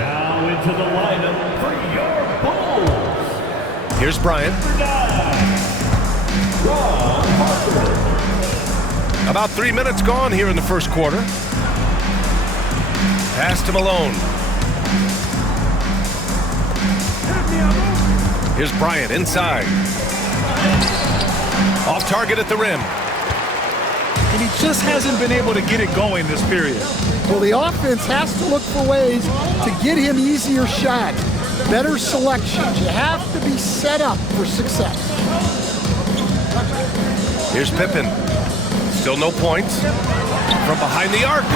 Now into the lineup for your Bulls. Here's Bryant. Ron Harper. About 3 minutes gone here in the first quarter. Pass to Malone. Here's Bryant inside. Off target at the rim. And he just hasn't been able to get it going this period. Well, the offense has to look for ways to get him easier shots, better selections. You have to be set up for success. Here's Pippen. Still no points. From behind the arc.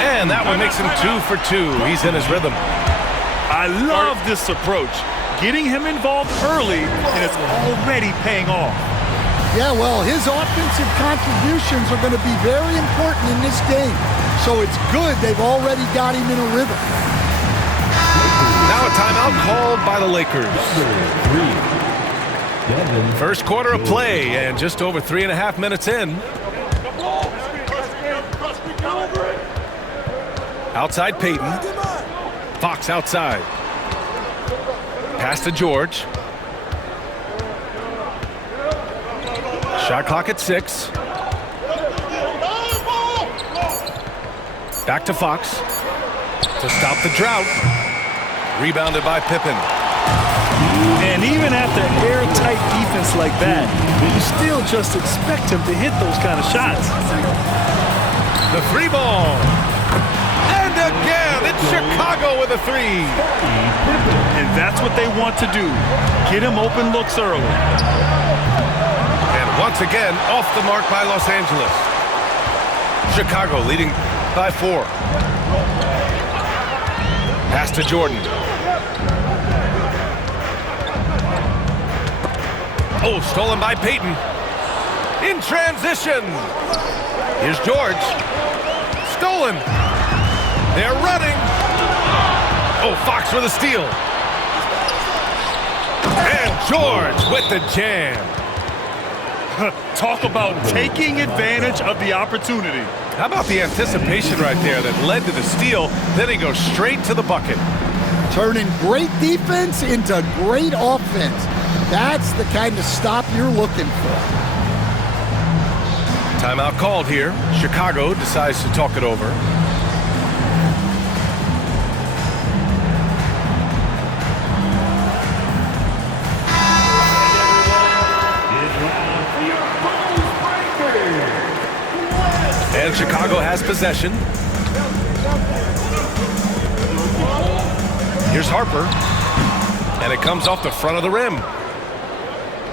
And that one makes him 2 for 2. He's in his rhythm. I love this approach. Getting him involved early, and it's already paying off. Yeah, well, his offensive contributions are going to be very important in this game. So it's good they've already got him in a rhythm. Now a timeout called by the Lakers. First quarter of play and just over 3.5 minutes in. Outside Peyton. Fox outside. Pass to George. Shot clock at 6. Back to Fox to stop the drought. Rebounded by Pippen. And even after airtight defense like that, you still just expect him to hit those kind of shots. The 3 ball. And again, it's Chicago with a 3. And that's what they want to do. Get him open looks early. And once again, off the mark by Los Angeles. Chicago leading by 4. Pass to Jordan. Oh, stolen by Peyton. In transition. Here's George. Stolen. They're running. Oh, Fox with a steal. And George with the jam. Talk about taking advantage of the opportunity. How about the anticipation right there that led to the steal? Then he goes straight to the bucket. Turning great defense into great offense. That's the kind of stop you're looking for. Timeout called here. Chicago decides to talk it over. And Chicago has possession. Here's Harper. And it comes off the front of the rim.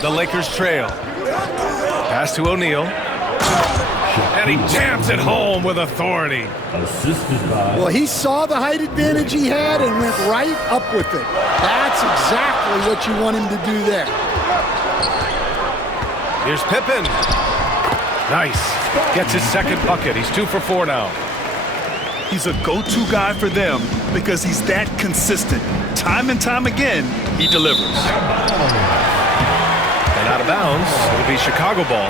The Lakers trail. Pass to O'Neal. And he jams it home with authority. Assisted by. Well, he saw the height advantage he had and went right up with it. That's exactly what you want him to do there. Here's Pippen. Nice. Gets his second bucket. He's 2 for 4 now. He's a go-to guy for them because he's that consistent. Time and time again, he delivers. And out of bounds, it'll be Chicago ball.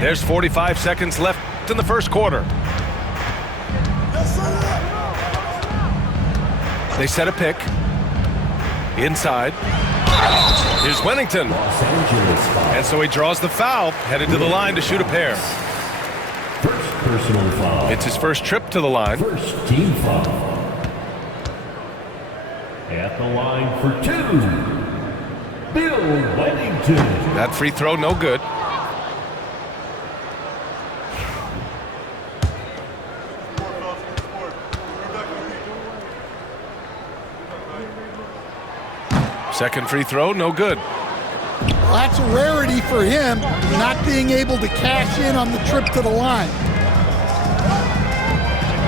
There's 45 seconds left in the first quarter. They set a pick. Inside. Here's Wennington. Los Angeles foul. And so he draws the foul, headed to the line to shoot a pair. First personal foul. It's his first trip to the line. First team foul. At the line for 2. Bill Wennington. That free throw, no good. Second free throw, no good. Well, that's a rarity for him, not being able to cash in on the trip to the line.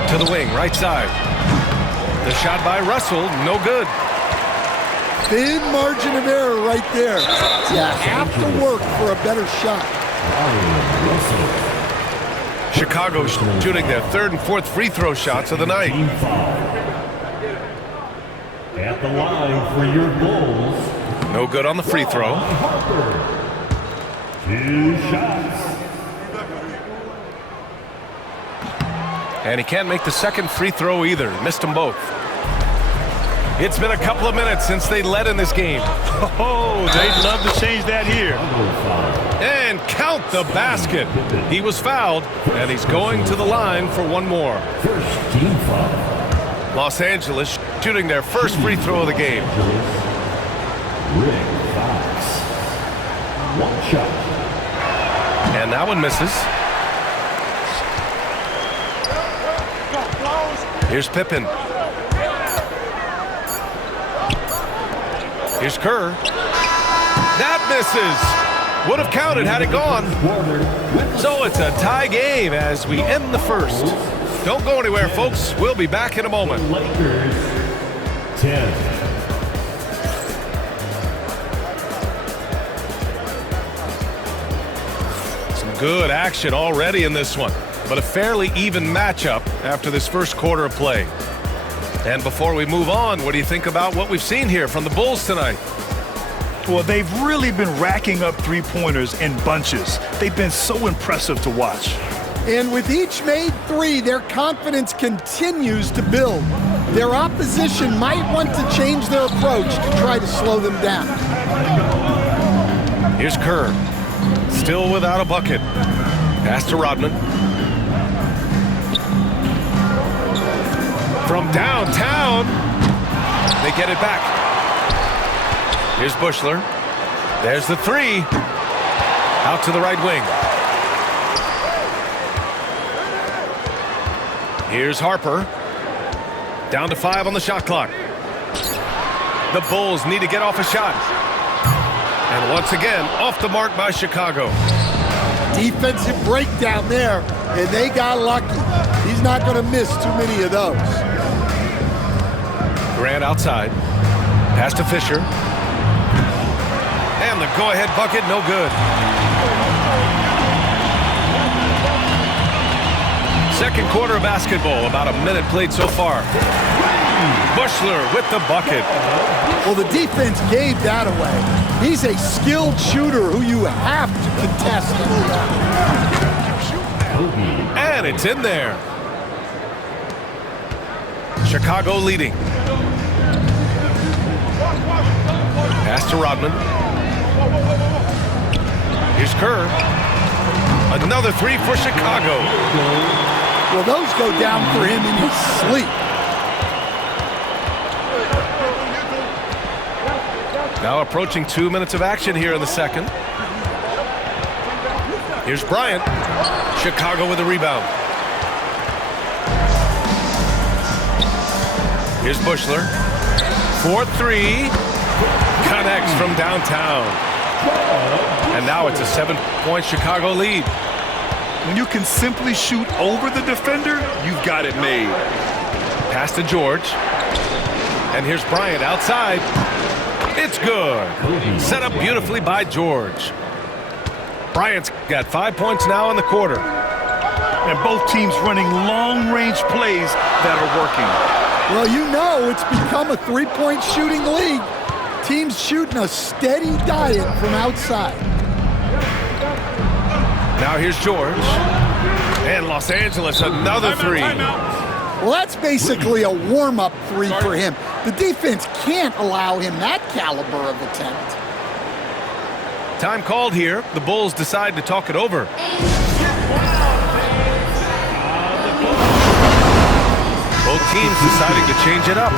To the wing, right side. The shot by Russell, no good. Thin margin of error right there. You have to work for a better shot. Chicago shooting their third and fourth free throw shots of the night. Team foul. At the line for your Bulls. No good on the free throw. Harper. 2 shots. And he can't make the second free throw either. Missed them both. It's been a couple of minutes since they led in this game. Oh, they'd love to change that here. And count the basket. He was fouled, and he's going to the line for one more. First team foul. Los Angeles shooting their first free throw of the game. Rick Fox. 1 shot. And that one misses. Here's Pippen. Here's Kerr. That misses. Would have counted had it gone. So it's a tie game as we end the first. Don't go anywhere, folks. We'll be back in a moment. Lakers 10. Some good action already in this one, but a fairly even matchup after this first quarter of play. And before we move on, what do you think about what we've seen here from the Bulls tonight? Well, they've really been racking up three-pointers in bunches. They've been so impressive to watch. And with each made three, their confidence continues to build. Their opposition might want to change their approach to try to slow them down. Here's Kerr. Still without a bucket. Pass to Rodman. From downtown, they get it back. Here's Buechler. There's the three. Out to the right wing. Here's Harper. Down to 5 on the shot clock. The Bulls need to get off a shot. And once again, off the mark by Chicago. Defensive breakdown there, and they got lucky. He's not going to miss too many of those. Grant outside. Pass to Fisher. And the go-ahead bucket, no good. Second quarter of basketball, about a minute played so far. Buechler with the bucket. Well, the defense gave that away. He's a skilled shooter who you have to contest. And it's in there. Chicago leading. Pass to Rodman. Here's Kerr. Another three for Chicago. Well, those go down for him in his sleep. Now approaching 2 minutes of action here in the second. Here's Bryant. Chicago with a rebound. Here's Buechler. 4-3. Connects from downtown. And now it's a 7-point Chicago lead. When you can simply shoot over the defender, you've got it made. Pass to George. And here's Bryant outside. It's good. Set up beautifully by George. Bryant's got 5 points now in the quarter. And both teams running long-range plays that are working. Well, you know it's become a three-point shooting league. Teams shooting a steady diet from outside. Now here's George. And Los Angeles, another three. Well, that's basically a warm-up three for him. The defense can't allow him that caliber of attempt. Time called here. The Bulls decide to talk it over. Both teams deciding to change it up.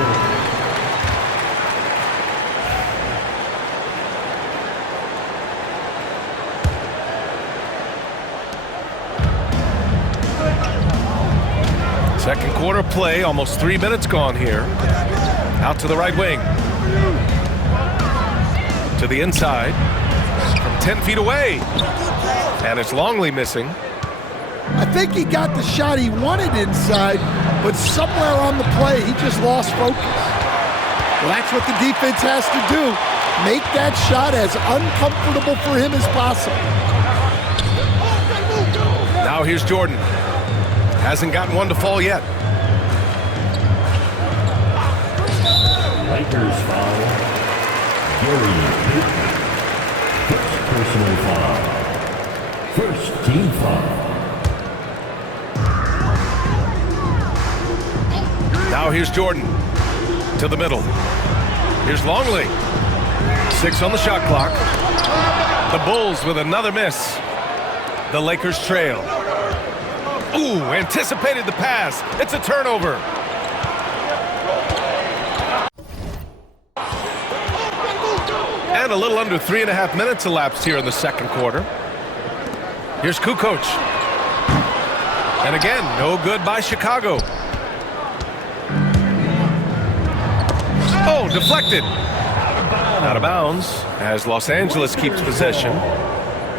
Second quarter play, almost 3 minutes gone here. Out to the right wing. To the inside. From 10 feet away. And it's Longley missing. I think he got the shot he wanted inside, but somewhere on the play, he just lost focus. Well, that's what the defense has to do. Make that shot as uncomfortable for him as possible. Now here's Jordan. Hasn't gotten one to fall yet. Lakers foul. Gary Payton. First personal foul. First team foul. Now here's Jordan to the middle. Here's Longley. 6 on the shot clock. The Bulls with another miss. The Lakers trail. Ooh, anticipated the pass. It's a turnover. And a little under 3.5 minutes elapsed here in the second quarter. Here's Kukoc. And again, no good by Chicago. Oh, deflected. Out of bounds as Los Angeles keeps possession.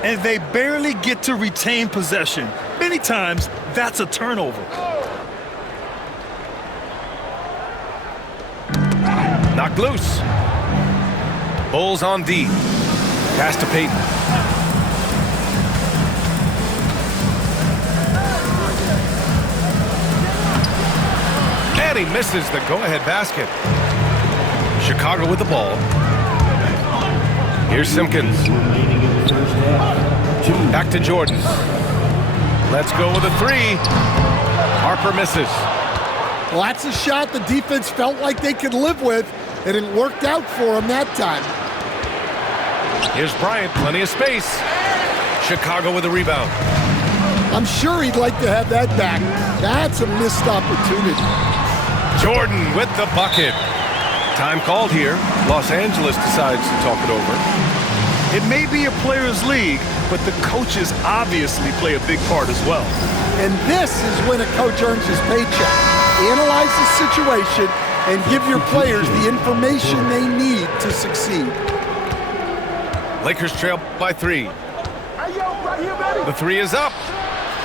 And they barely get to retain possession. Many times, that's a turnover. Knocked loose. Bulls on D. Pass to Payton. And he misses the go-ahead basket. Chicago with the ball. Here's Simpkins. Remaining in the first half. 2. Back to Jordan. Let's go with a 3. Harper misses. Well, that's a shot the defense felt like they could live with, and it worked out for them that time. Here's Bryant, plenty of space. Chicago with a rebound. I'm sure he'd like to have that back. That's a missed opportunity. Jordan with the bucket. Time called here. Los Angeles decides to talk it over. It may be a players' league, but the coaches obviously play a big part as well. And this is when a coach earns his paycheck. Analyze the situation and give your players the information they need to succeed. Lakers trail by 3. The 3 is up.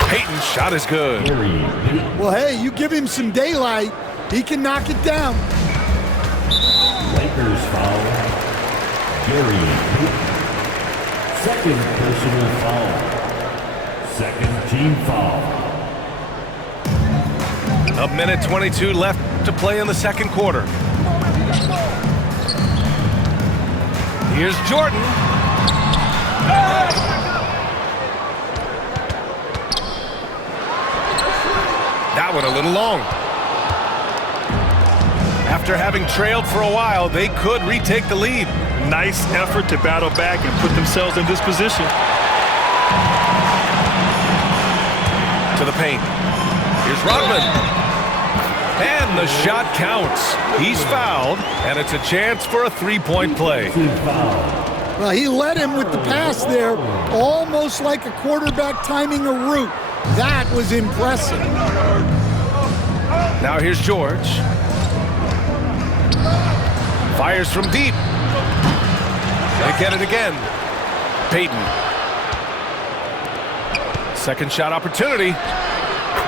Payton's shot is good. Well, hey, you give him some daylight, he can knock it down. Lakers foul. Gary Payton. Second personal foul. Second team foul. A minute 22 left to play in the second quarter. Here's Jordan. That one a little long. After having trailed for a while, they could retake the lead. Nice effort to battle back and put themselves in this position. To the paint. Here's Rodman. And the shot counts. He's fouled, and it's a chance for a three-point play. Well, he led him with the pass there, almost like a quarterback timing a route. That was impressive. Now here's George. Fires from deep. They get it again. Payton. Second shot opportunity.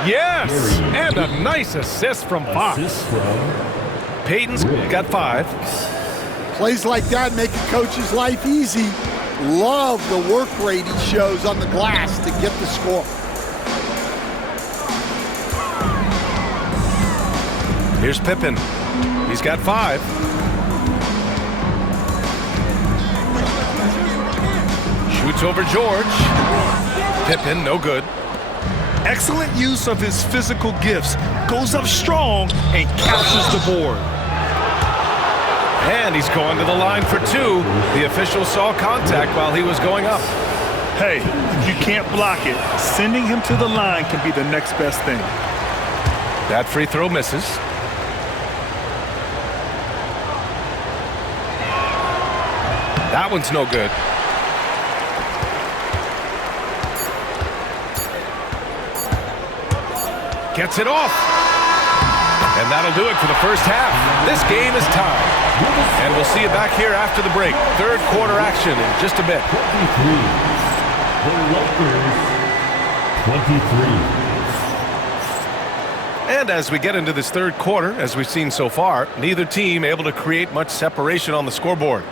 Yes! And a nice assist from Fox. Payton's got 5. Plays like that make a coach's life easy. Love the work rate he shows on the glass to get the score. Here's Pippen. He's got 5. Shoots over George. Pippen, no good. Excellent use of his physical gifts. Goes up strong and captures the board. And he's going to the line for 2. The official saw contact while he was going up. Hey, if you can't block it, sending him to the line can be the next best thing. That free throw misses. That one's no good. Gets it off. And that'll do it for the first half. This game is tied. And we'll see you back here after the break. Third quarter action in just a bit. 23. The Lakers. 23. And as we get into this third quarter, as we've seen so far, neither team able to create much separation on the scoreboard.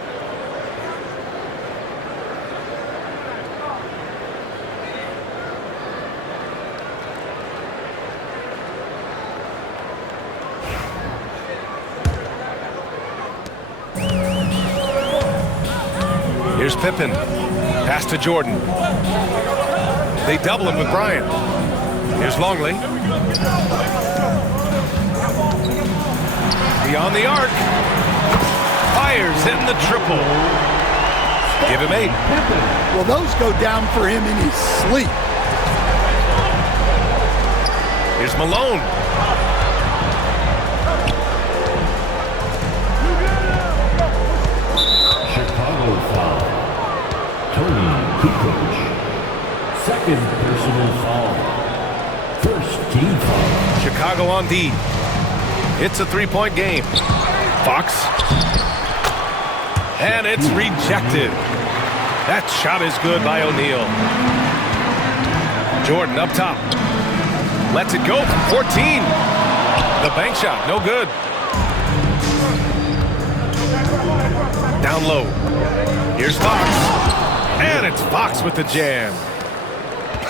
Here's Pippen. Pass to Jordan. They double him with Bryant. Here's Longley. Beyond the arc. Fires in the triple. Give him 8. Well, those go down for him in his sleep. Here's Malone. Chicago foul. Tony Kukoc. Second personal foul. First team foul. Chicago on D. It's a 3-point game. Fox. And it's rejected. That shot is good by O'Neal. Jordan up top. Lets it go from 14. The bank shot, no good. Down low. Here's Fox. And it's Fox with the jam.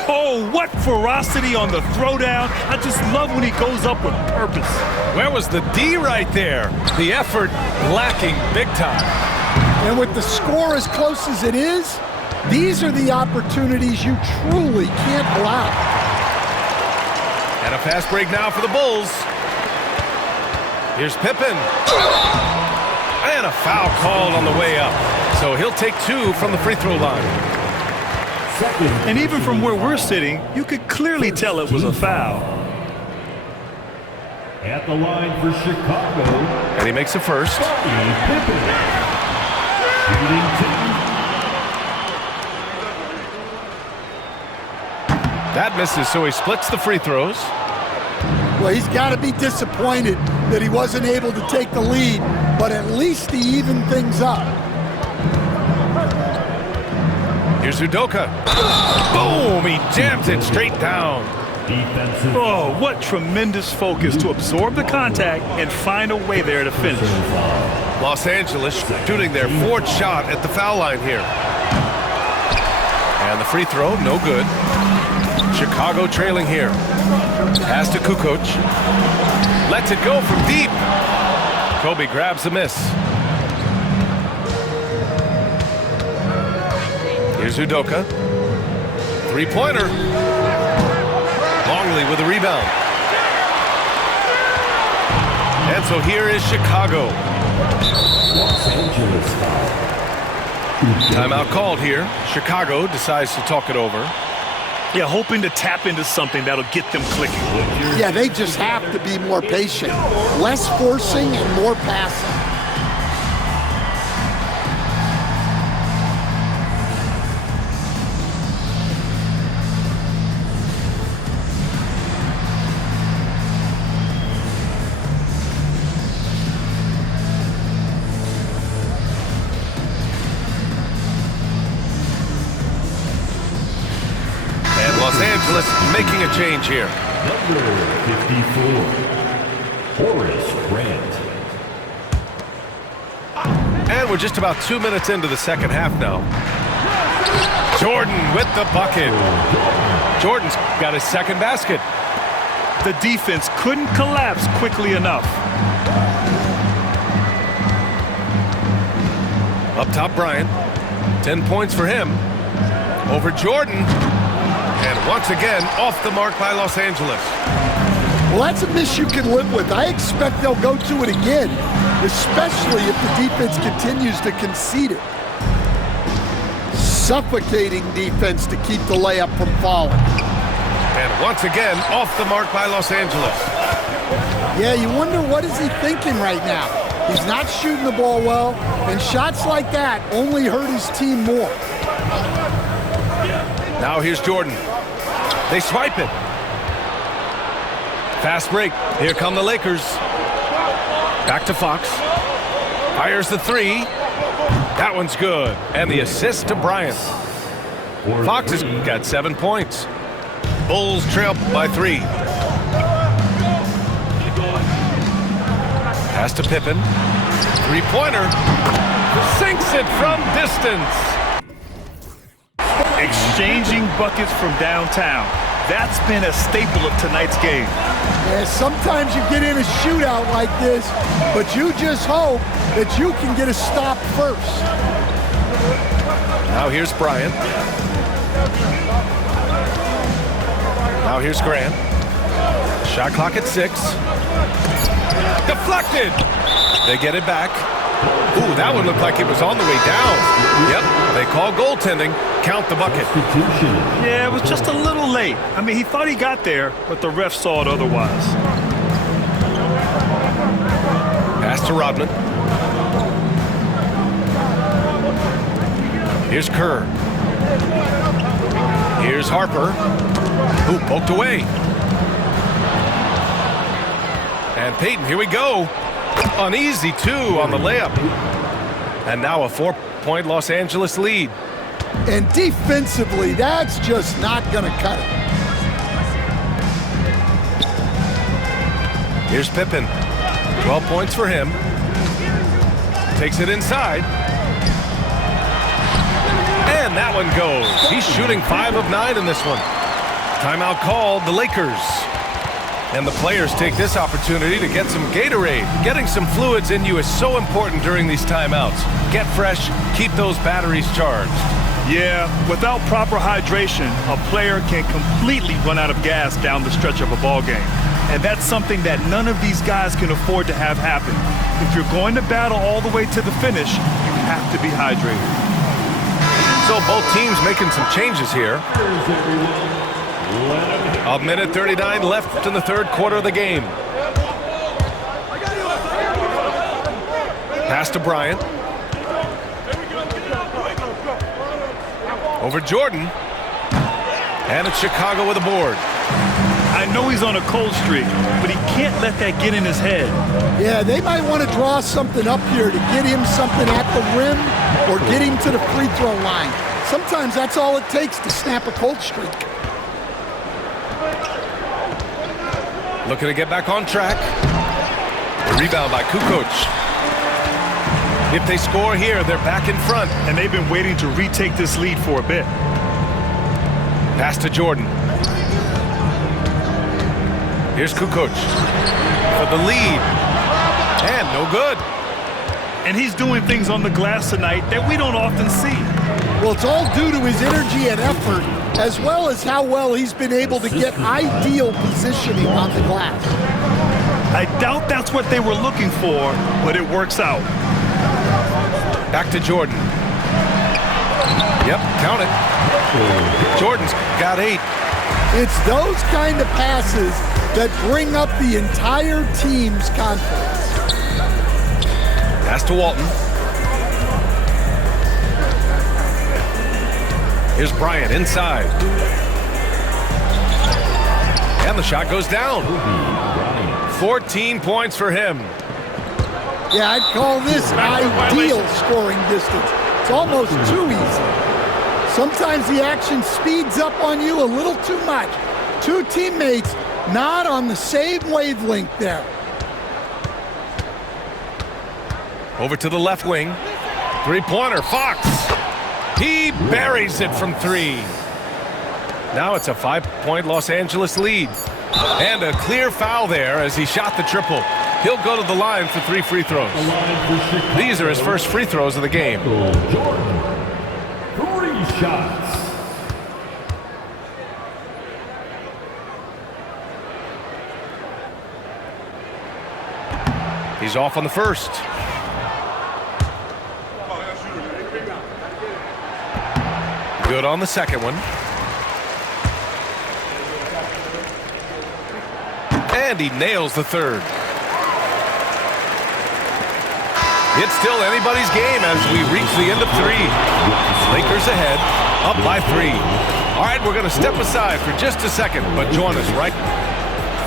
Oh, what ferocity on the throwdown. I just love when he goes up with purpose. Where was the D right there? The effort lacking big time. And with the score as close as it is, these are the opportunities you truly can't allow. And a fast break now for the Bulls. Here's Pippen. And a foul called on the way up. So he'll take 2 from the free throw line. And even from where we're sitting, you could clearly tell it was a foul. At the line for Chicago. And he makes it first. Pippen. Shooting 2. That misses, so he splits the free throws. Well, he's got to be disappointed that he wasn't able to take the lead, but at least he evened things up. Here's Udoka. Boom! He jams it straight down. Defensive. Oh, what tremendous focus to absorb the contact and find a way there to finish. Los Angeles shooting their 4th shot at the foul line here. And the free throw, no good. Chicago trailing here. Pass to Kukoc. Lets it go from deep. Kobe grabs the miss. Here's Udoka. 3-pointer. Longley with a rebound. And so here is Chicago. Los Angeles foul. Timeout called here. Chicago decides to talk it over. Yeah, hoping to tap into something that'll get them clicking. Yeah, they just have to be more patient. Less forcing and more passing. Los Angeles making a change here. Number 54. Horace Grant. And we're just about 2 minutes into the second half now. Jordan with the bucket. Jordan's got his second basket. The defense couldn't collapse quickly enough. Up top, Bryant. 10 points for him. Over Jordan. And once again, off the mark by Los Angeles. Well, that's a miss you can live with. I expect they'll go to it again, especially if the defense continues to concede it. Suffocating defense to keep the layup from falling. And once again, off the mark by Los Angeles. Yeah, you wonder what is he thinking right now. He's not shooting the ball well, and shots like that only hurt his team more. Now here's Jordan. They swipe it. Fast break. Here come the Lakers. Back to Fox. Fires the 3. That one's good. And the assist to Bryant. Fox has got 7 points. Bulls trail by 3. Pass to Pippen. 3-pointer. Sinks it from distance. Exchanging buckets from downtown. That's been a staple of tonight's game. Yeah, sometimes you get in a shootout like this, but you just hope that you can get a stop first. Now here's Bryant. Now here's Grant. Shot clock at 6. Deflected. They get it back. Ooh, that one looked like it was on the way down. Yep, they call goaltending. Count the bucket. Yeah, it was just a little late. I mean, he thought he got there, but the ref saw it otherwise. Pass to Rodman. Here's Kerr. Here's Harper. Ooh, poked away. And Payton, here we go. Uneasy, too, on the layup. And now a 4-point Los Angeles lead. And defensively, that's just not going to cut it. Here's Pippen. 12 points for him. Takes it inside. And that one goes. He's shooting 5 of 9 in this one. Timeout called, the Lakers. And the players take this opportunity to get some Gatorade. Getting some fluids in you is so important during these timeouts. Get fresh, keep those batteries charged. Yeah, without proper hydration, a player can completely run out of gas down the stretch of a ball game. And that's something that none of these guys can afford to have happen. If you're going to battle all the way to the finish, you have to be hydrated. So both teams making some changes here. A minute 39 left in the third quarter of the game. Pass to Bryant. Over Jordan. And it's Chicago with a board. I know he's on a cold streak, but he can't let that get in his head. Yeah, they might want to draw something up here to get him something at the rim or get him to the free throw line. Sometimes that's all it takes to snap a cold streak. Looking to get back on track. A rebound by Kukoc. If they score here, they're back in front. And they've been waiting to retake this lead for a bit. Pass to Jordan. Here's Kukoc for the lead. And no good. And he's doing things on the glass tonight that we don't often see. Well, it's all due to his energy and effort, as well as how well he's been able to get ideal positioning on the glass. I doubt that's what they were looking for, but it works out. Back to Jordan. Yep, count it. Jordan's got 8. It's those kind of passes that bring up the entire team's confidence. Pass to Walton. Here's Bryant inside. And the shot goes down. 14 points for him. Yeah, I'd call this ideal scoring distance. It's almost too easy. Sometimes the action speeds up on you a little too much. Two teammates not on the same wavelength there. Over to the left wing. Three-pointer, Fox. He buries it from 3. Now it's a 5-point Los Angeles lead. And a clear foul there as he shot the triple. He'll go to the line for 3 free throws. These are his first free throws of the game. Jordan. 3 shots. He's off on the first. Good on the second one. And he nails the third. It's still anybody's game as we reach the end of 3. Lakers ahead, up by 3. All right, we're going to step aside for just a second, but join us right.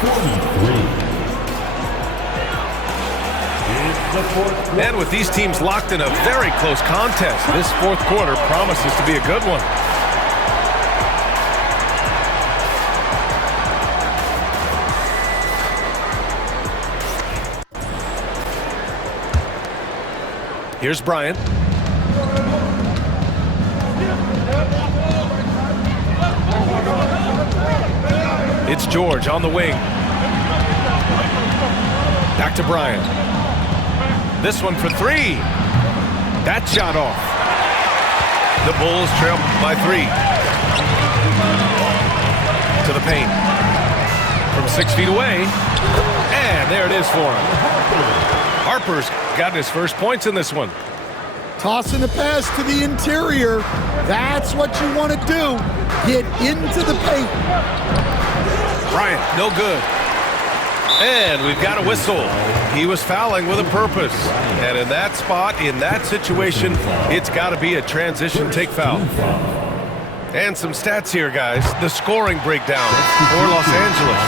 43. And with these teams locked in a very close contest, this fourth quarter promises to be a good one. Here's Bryant. It's George on the wing. Back to Bryant. This one for 3. That shot off. The Bulls trail by 3. To the paint. 6 feet away. And there it is for him. Harper's gotten his first points in this one. Tossing the pass to the interior. That's what you want to do. Get into the paint. Bryant, no good. And we've got a whistle. He was fouling with a purpose. And in that spot, in that situation, it's got to be a transition take foul. And some stats here, guys. The scoring breakdown for Los Angeles.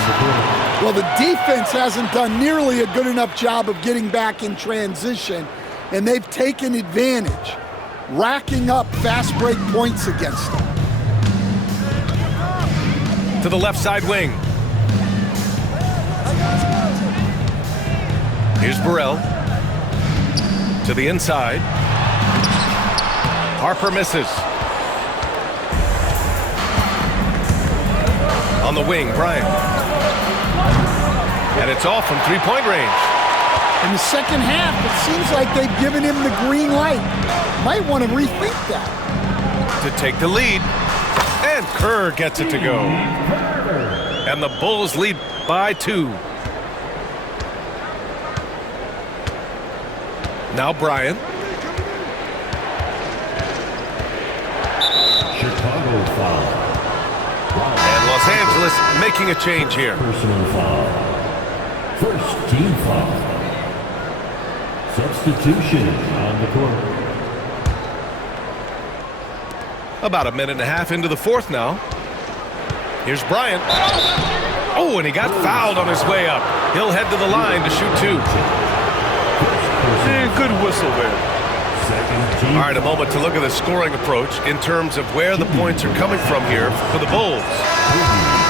Well, the defense hasn't done nearly a good enough job of getting back in transition, and they've taken advantage, racking up fast break points against them. To the left side wing. Here's Burrell. To the inside. Harper misses. On the wing, Bryant. And it's off from three-point range. In the second half, it seems like they've given him the green light. Might want to rethink that. To take the lead. And Kerr gets it to go. And the Bulls lead by 2. Now Bryant. Chicago foul. And Los Angeles making a change here. Personal foul. First team foul. Substitution on the court. About a minute and a half into the fourth now. Here's Bryant. Oh, and he got fouled on his way up. He'll head to the line to shoot 2. Good whistle there. All right, a moment to look at the scoring approach in terms of where the points are coming from here for the Bulls.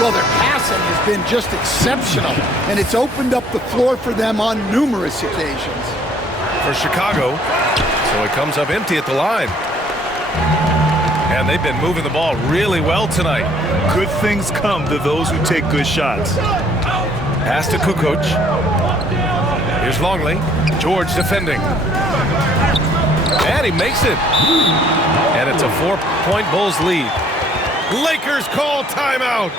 Well, their passing has been just exceptional, and it's opened up the floor for them on numerous occasions. For Chicago, so it comes up empty at the line. And they've been moving the ball really well tonight. Good things come to those who take good shots. Pass to Kukoc. Here's Longley. George defending. And he makes it. And it's a 4-point Bulls lead. Lakers call timeout.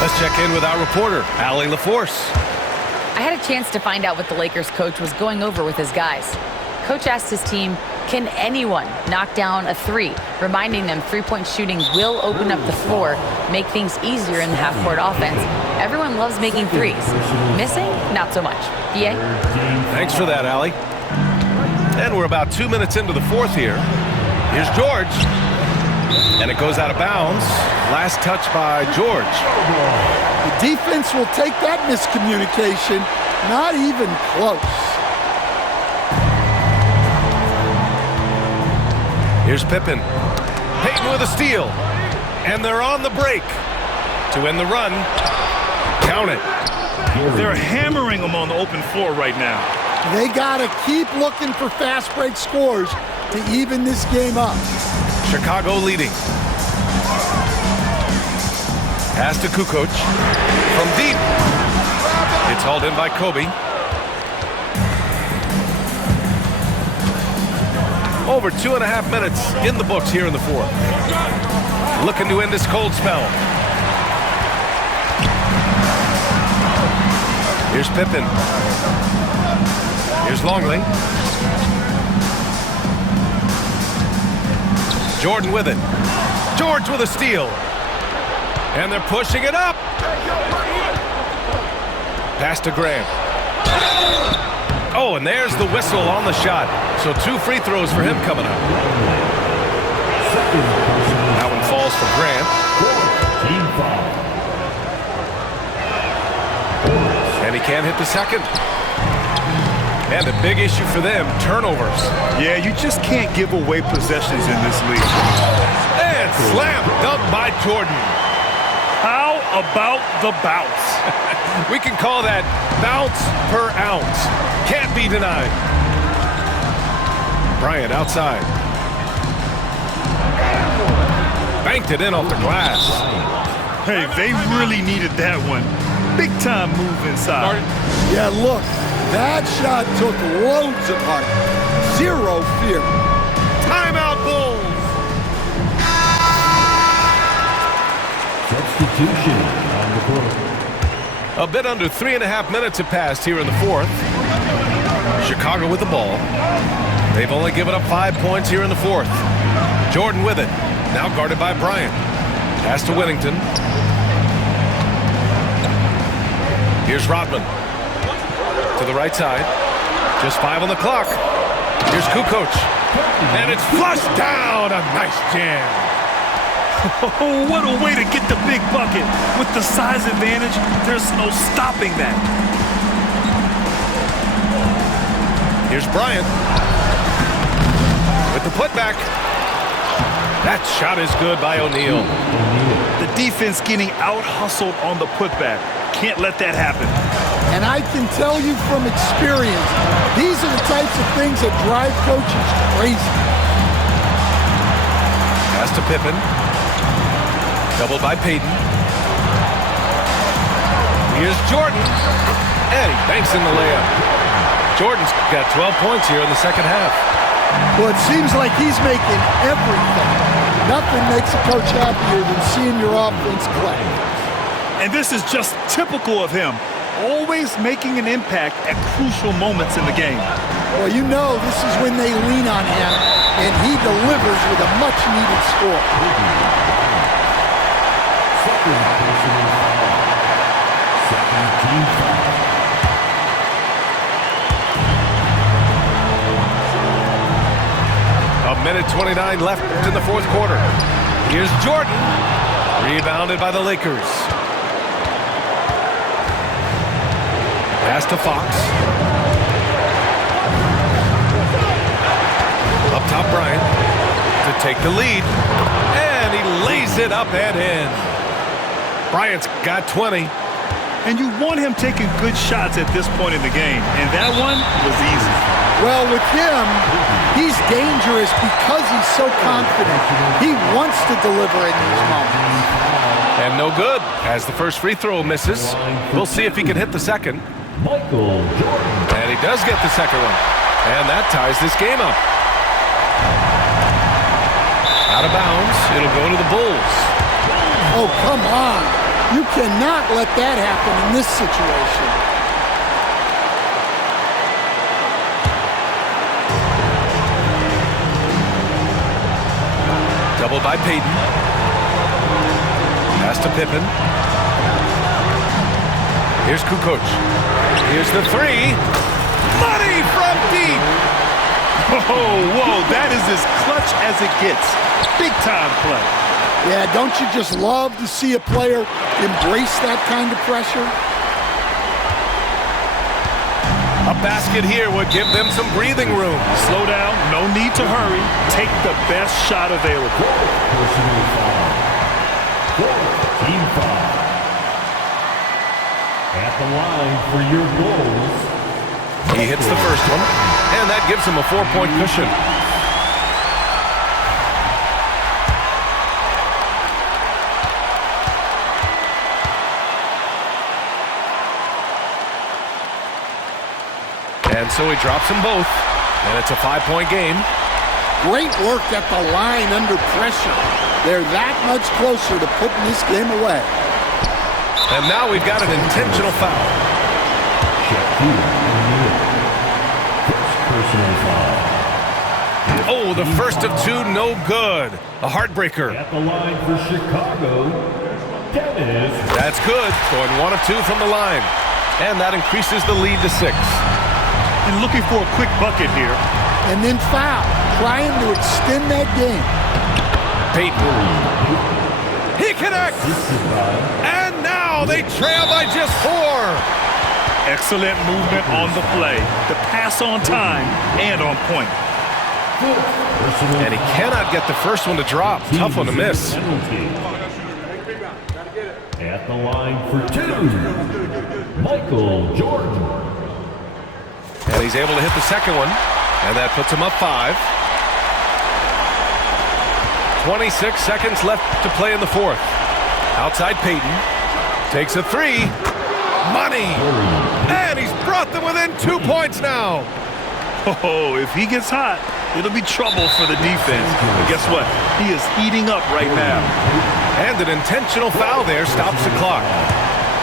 Let's check in with our reporter, Allie LaForce. I had a chance to find out what the Lakers coach was going over with his guys. Coach asked his team, can anyone knock down a 3? Reminding them three-point shooting will open up the floor, make things easier in the half-court offense. Everyone loves making threes. Missing? Not so much. BA? Thanks for that, Allie. And we're about 2 minutes into the fourth here. Here's George. And it goes out of bounds. Last touch by George. The defense will take that miscommunication. Not even close. Here's Pippen. Payton with a steal. And they're on the break. To end the run. Count it. They're hammering them on the open floor right now. They got to keep looking for fast break scores to even this game up. Chicago leading. Pass to Kukoc. From deep. It's hauled in by Kobe. Over 2.5 minutes in the books here in the fourth. Looking to end this cold spell. Here's Pippen. Here's Longley. Jordan with it. George with a steal. And they're pushing it up. Pass to Graham. Oh, and there's the whistle on the shot. So 2 free throws for him coming up. That one falls for Grant. Team foul. And he can't hit the second. And a big issue for them, turnovers. Yeah, you just can't give away possessions in this league. And slam dunk by Jordan. How about the bounce? We can call that bounce per ounce. Can't be denied. Bryant outside. Banked it in off the glass. Hey, they really needed that one. Big time move inside. Yeah, look, That shot took loads of heart. Zero fear. Timeout, Bulls. Substitution on the court. A bit under 3.5 minutes have passed here in the fourth. Chicago with the ball. They've only given up 5 points here in the fourth. Jordan with it. Now guarded by Bryant. Pass to Whittington. Here's Rodman. To the right side. Just 5 on the clock. Here's Kukoc. And it's flushed down. A nice jam. Oh, what a way to get the big bucket. With the size advantage, there's no stopping that. Here's Bryant. With the putback. That shot is good by O'Neal. The defense getting out-hustled on the putback. Can't let that happen. And I can tell you from experience, these are the types of things that drive coaches crazy. Pass to Pippen. Doubled by Payton. Here's Jordan. And he banks in the layup. Jordan's got 12 points here in the second half. Well, it seems like he's making everything. Nothing makes a coach happier than seeing your offense play. And this is just typical of him. Always making an impact at crucial moments in the game. Well, you know this is when they lean on him, and he delivers with a much-needed score. Second personal foul. Second team foul. A minute 29 left in the fourth quarter. Here's Jordan. Rebounded by the Lakers. Pass to Fox. Up top, Bryant to take the lead. And he lays it up and in. Bryant's got 20. And you want him taking good shots at this point in the game. And that one was easy. Well, with him, he's dangerous because he's so confident. He wants to deliver in these moments. And no good as the first free throw misses. We'll see if he can hit the second. Michael Jordan. And he does get the second one. And that ties this game up. Out of bounds. It'll go to the Bulls. Oh, come on. You cannot let that happen in this situation. Doubled by Payton. Pass to Pippen. Here's Kukoc. Here's the three. Money from deep. Whoa, that is as clutch as it gets. Big time play. Yeah, don't you just love to see a player embrace that kind of pressure? A basket here would give them some breathing room. Slow down, no need to hurry. Take the best shot available. Personal foul. Fourth team foul. At the line for your Bulls. He hits the first one, and that gives him a 4-point cushion. And so he drops them both, and it's a 5-point game. Great work at the line under pressure. They're that much closer to putting this game away. And now we've got an intentional foul. Shaquille O'Neal. First personal foul. Oh, the first of two, no good. A heartbreaker. At the line for Chicago, Dennis. That's good, going 1 of 2 from the line. And that increases the lead to 6. And looking for a quick bucket here. And then foul, trying to extend that game. Payton. He connects! And now they trail by just 4. Excellent movement on the play. The pass on time and on point. And he cannot get the first one to drop. Tough one to miss. At the line for 2, Michael Jordan. And he's able to hit the second one. And that puts him up 5. 26 seconds left to play in the fourth. Outside Payton. Takes a 3. Money. And he's brought brought them within 2 points now. Oh, if he gets hot, it'll be trouble for the defense. But guess what? He is heating up right now. And an intentional foul there stops the clock.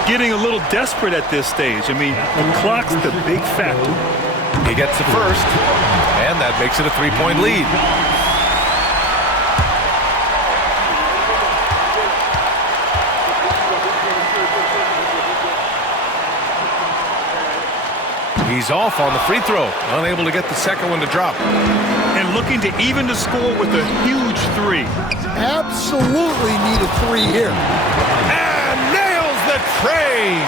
Getting a little desperate at this stage. I mean, the clock's the big factor. He gets the first, and that makes it a 3-point lead. He's off on the free throw, unable to get the second one to drop. And looking to even the score with a huge three. Absolutely need a three here. And nails the tray.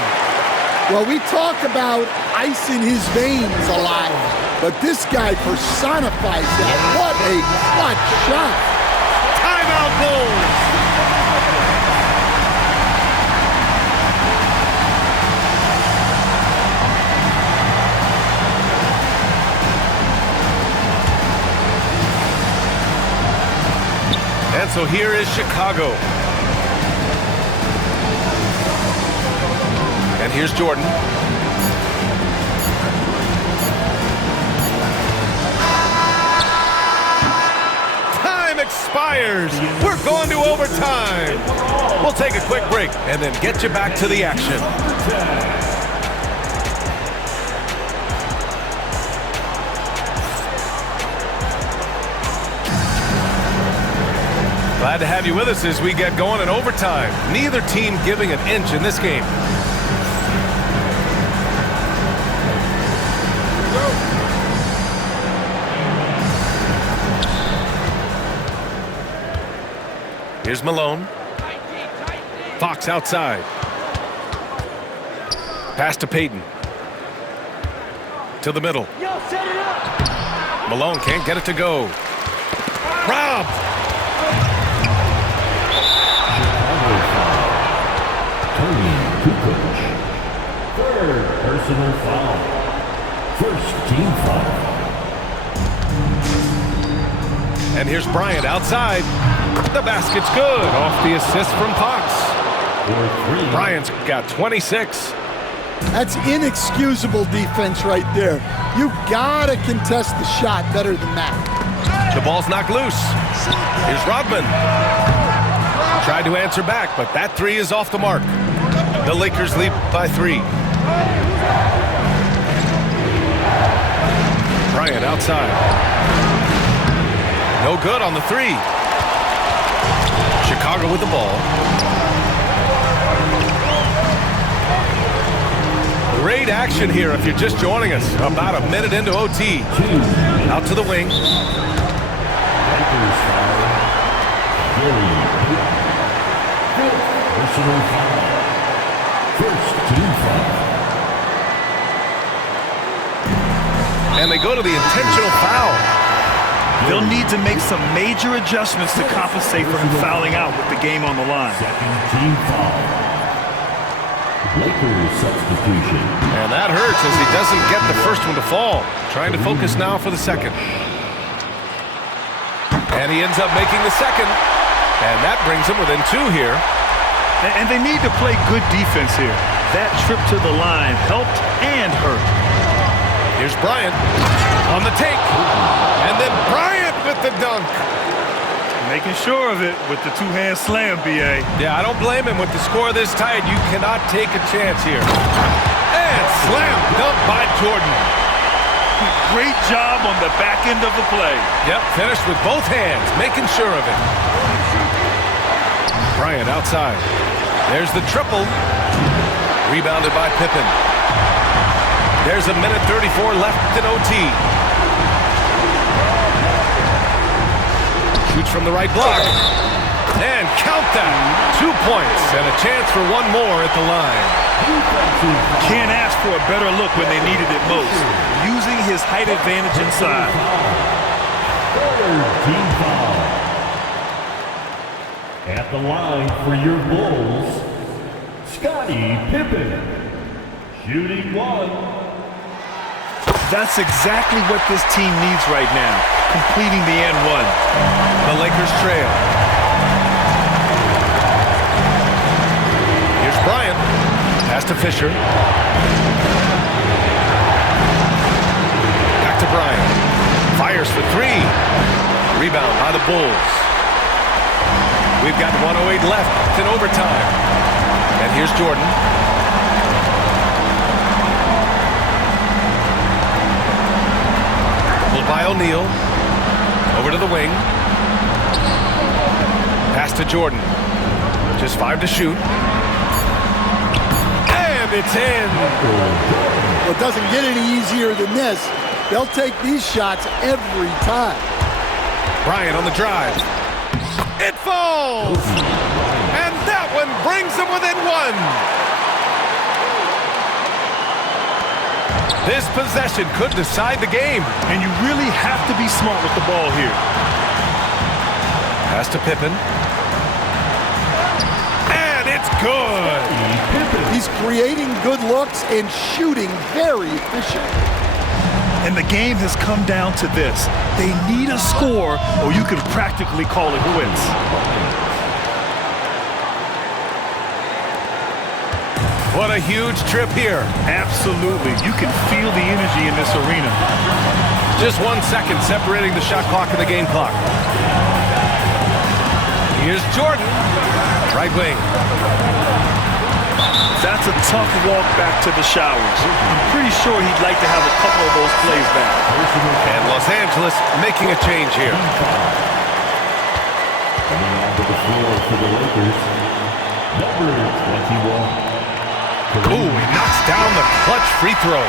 Well, we talk about ice in his veins a lot, but this guy personifies that. What a clutch shot. Timeout Bulls. And so here is Chicago. And here's Jordan. Time expires. We're going to overtime. We'll take a quick break and then get you back to the action. Glad to have you with us as we get going in overtime. Neither team giving an inch in this game. Here's Malone. Fox outside. Pass to Payton. To the middle. Malone can't get it to go. Robbed. Third personal foul. First team foul. And here's Bryant outside. The basket's good off the assist from Fox. Bryant's got 26. That's inexcusable defense right there. You gotta contest the shot better than that. The ball's knocked loose. Here's Rodman. Tried to answer back, but that three is off the mark. The Lakers lead by 3. Bryant outside. No good on the 3. Chicago with the ball. Great action here if you're just joining us. About a minute into OT. Out to the wing. Lakers foul. Personal foul. First team foul. And they go to the intentional foul. They'll need to make some major adjustments to compensate for him fouling out with the game on the line. Second team foul. Lakers substitution. And that hurts as he doesn't get the first one to fall. Trying to focus now for the second. And he ends up making the second. And that brings him within 2 here. And they need to play good defense here. That trip to the line helped and hurt. Here's Bryant on the take. And then Bryant with the dunk. Making sure of it with the two-hand slam, B.A. Yeah, I don't blame him. With the score this tight, you cannot take a chance here. And slam dunk by Jordan. Great job on the back end of the play. Yep, finished with both hands, making sure of it. Bryant outside. There's the triple. Rebounded by Pippen. There's a minute 34 left in OT. Shoots from the right block. And count that. 2 points and a chance for one more at the line. Can't ask for a better look when they needed it most. Using his height advantage inside. Third team foul. At the line for your Bulls, Scottie Pippen. Shooting 1. That's exactly what this team needs right now. Completing the N1. The Lakers trail. Here's Bryant. Pass to Fisher. Rebound by the Bulls. We've got 1:08 left. It's in overtime. And here's Jordan. Pulled by O'Neal. Over to the wing. Pass to Jordan. Just 5 to shoot. And it's in. Well, it doesn't get any easier than this. They'll take these shots every time. Bryant on the drive. It falls! And that one brings them within 1. This possession could decide the game. And you really have to be smart with the ball here. Pass to Pippen. And it's good. He's creating good looks and shooting very efficient. And the game has come down to this. They need a score, or you can practically call it quits. What a huge trip here. Absolutely. You can feel the energy in this arena. Just 1 second separating the shot clock and the game clock. Here's Jordan. Right wing. That's a tough walk back to the showers. I'm pretty sure he'd like to have a couple of those plays back. And Los Angeles making a change here. Coming onto the floor for the Lakers, number 21. Ooh, he knocks down the clutch free throw.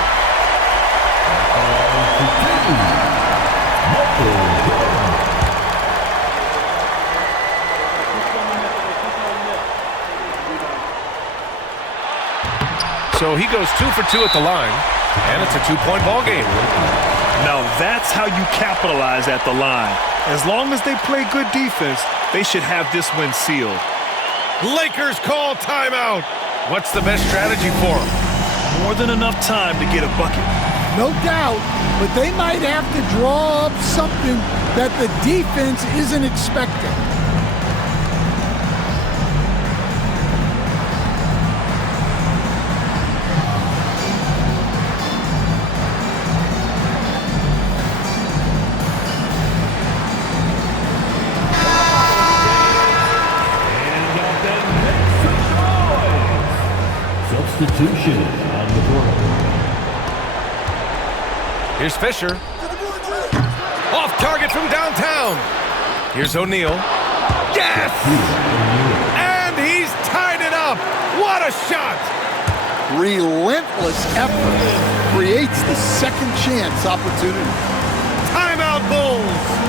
So he goes 2 for 2 at the line, and it's a 2-point ball game. Now that's how you capitalize at the line. As long as they play good defense, they should have this win sealed. Lakers call timeout. What's the best strategy for them? More than enough time to get a bucket. No doubt, but they might have to draw up something that the defense isn't expecting. Substitution on the court. Here's Fisher. Off target from downtown. Here's O'Neal. Yes! And he's tied it up. What a shot! Relentless effort creates the second chance opportunity. Timeout Bulls.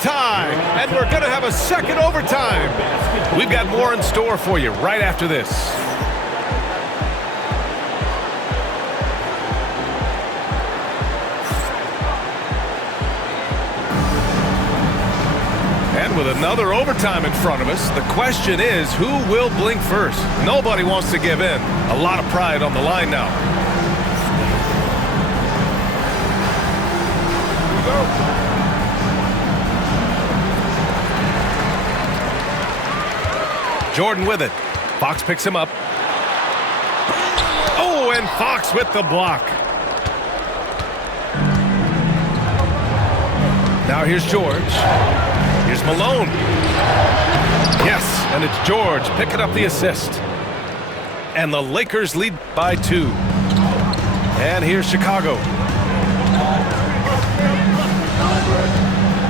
Tie, and we're going to have a second overtime. We've got more in store for you right after this. And with another overtime in front of us, the question is, who will blink first? Nobody wants to give in. A lot of pride on the line now. Here we go. Jordan with it. Fox picks him up. Oh, and Fox with the block. Now here's George. Here's Malone. Yes, and it's George picking up the assist. And the Lakers lead by 2. And here's Chicago.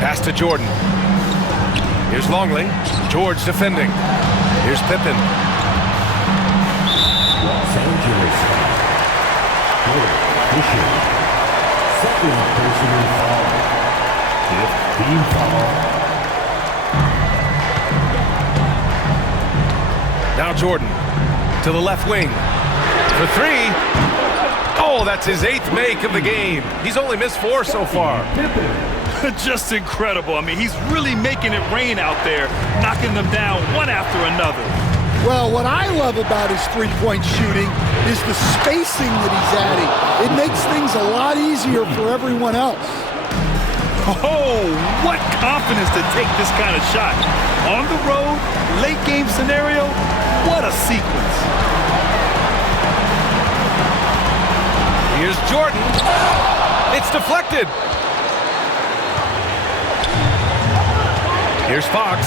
Pass to Jordan. Here's Longley. George defending. Here's Pippen. Los Angeles. Fisher. Second personal foul. Fifth team foul. Now Jordan to the left wing for three. Oh, that's his 8th make of the game. He's only missed 4 so far. Just incredible. I mean, he's really making it rain out there, knocking them down one after another. Well, what I love about his three-point shooting is the spacing that he's adding. It makes things a lot easier for everyone else. Oh, what confidence to take this kind of shot. On the road, late game scenario, what a sequence. Here's Jordan. It's deflected. Here's Fox.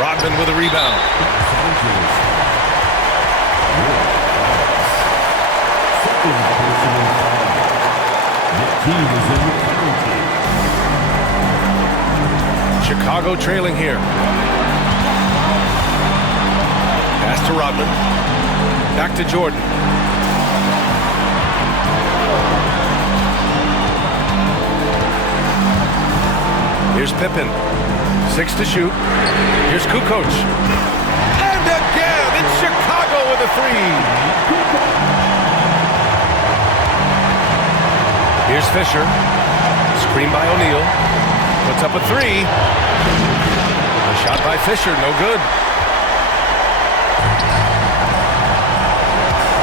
Rodman with a rebound. Second personal foul. The team is in the penalty. Chicago trailing here. Pass to Rodman. Back to Jordan. Here's Pippen. 6 to shoot. Here's Kukoc. And again, it's Chicago with a 3. Here's Fisher. Screen by O'Neal. Puts up a 3. A shot by Fisher, no good.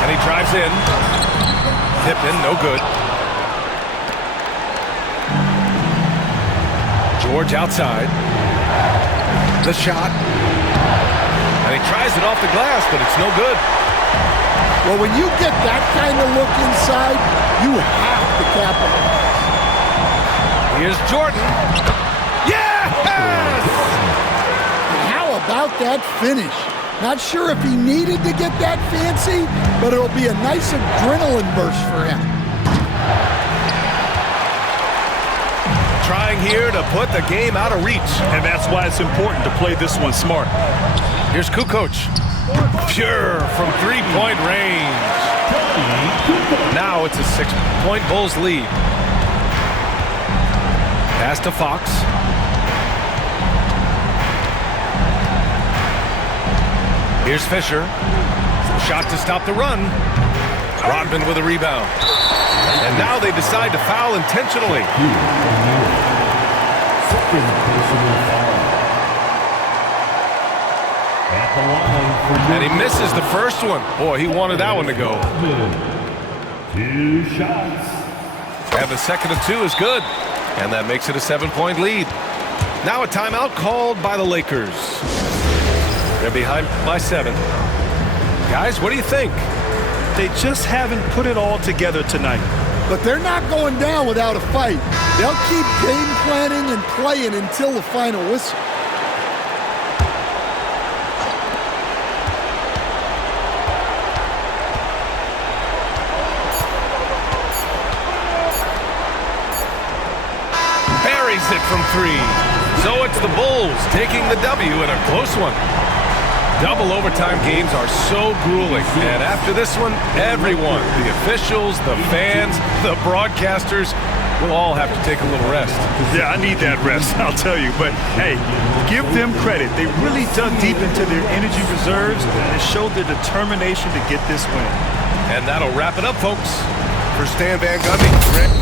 And he drives in. Pippen, no good. George outside. The shot. And he tries it off the glass, but it's no good. Well, when you get that kind of look inside, you have to capitalize. Here's Jordan. Yes! How about that finish? Not sure if he needed to get that fancy, but it'll be a nice adrenaline burst for him. Trying here to put the game out of reach. And that's why it's important to play this one smart. Here's Kukoc. Pure from three-point range. Now it's a 6-point Bulls lead. Pass to Fox. Here's Fisher. Shot to stop the run. Rodman with a rebound. And now they decide to foul intentionally. Second personal foul. At the line for And he misses the first one. Boy, he wanted that one to go. 2 shots. And the second of 2 is good. And that makes it a 7-point lead. Now a timeout called by the Lakers. They're behind by 7. Guys, what do you think? They just haven't put it all together tonight. But they're not going down without a fight. They'll keep game planning and playing until the final whistle. Buries it from 3. So it's the Bulls taking the W in a close one. Double overtime games are so grueling. And after this one, everyone, the officials, the fans, the broadcasters, will all have to take a little rest. Yeah, I need that rest, I'll tell you. But, hey, give them credit. They really dug deep into their energy reserves and showed their determination to get this win. And that'll wrap it up, folks. For Stan Van Gundy, Rick